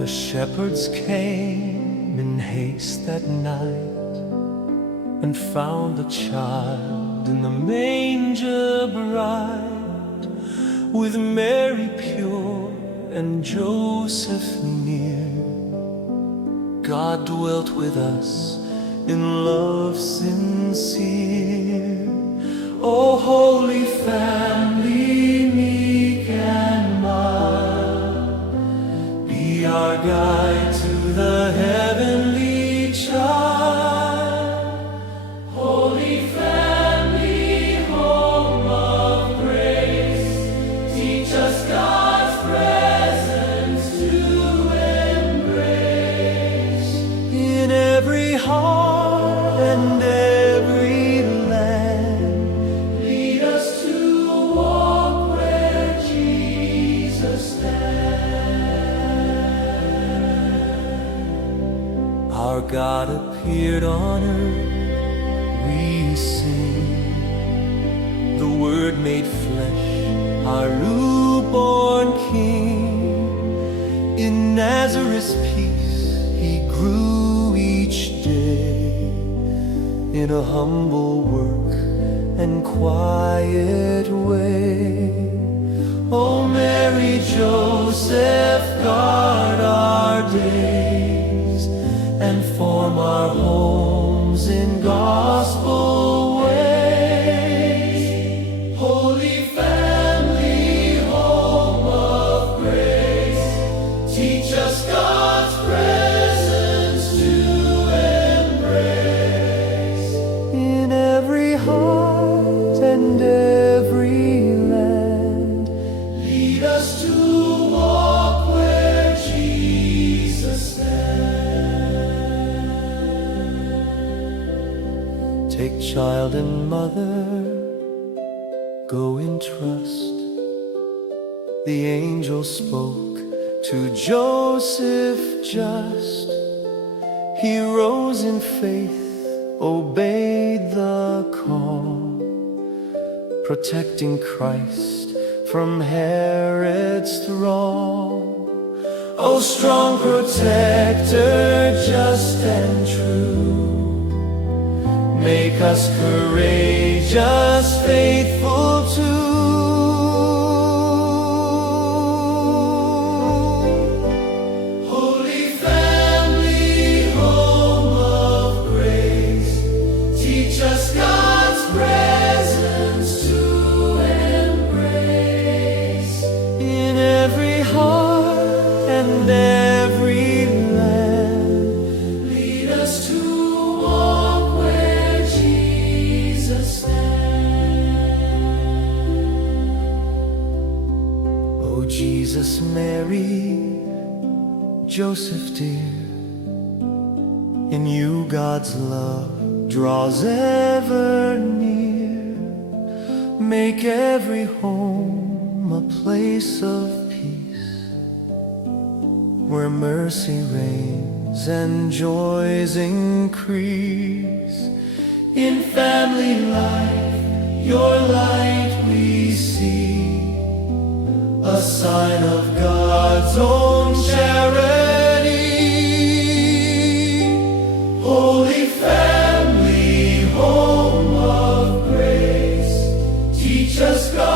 The shepherds came in haste that night and found the child in the manger bright, with Mary pure and Joseph near. God dwelt with us in love sincere. O holy family, meek and mild, be our guide to the heavenly child. Holy family, home of grace, teach us God's presence to embrace. In every heart and every land, lead us to walk where Jesus stands. Our God appeared on earth, we sing. The Word made flesh, our newborn King. In Nazareth's peace he grew each day, in a humble work and quiet way. O Mary, Joseph, guard our days and form our homes in gospel ways. Holy family, home of grace, teach us God's presence to embrace. In every heart and every land, lead us to walk where Jesus stands. Take child and mother, go in trust. The angel spoke to Joseph just. He rose in faith, obeyed the call, protecting Christ from Herod's thrall. O strong protector, just and true, make us courageous, faithful too. Holy family, home of grace, teach us God's presence to embrace. In every heart and every land, lead us to walk where Jesus stands. O Jesus, Mary, Joseph dear, in you God's love draws ever near. Make every home a place of peace, where mercy reigns and joys increase. In family life, your light we see, a sign of God's own charity. Holy family, home of grace, teach us God.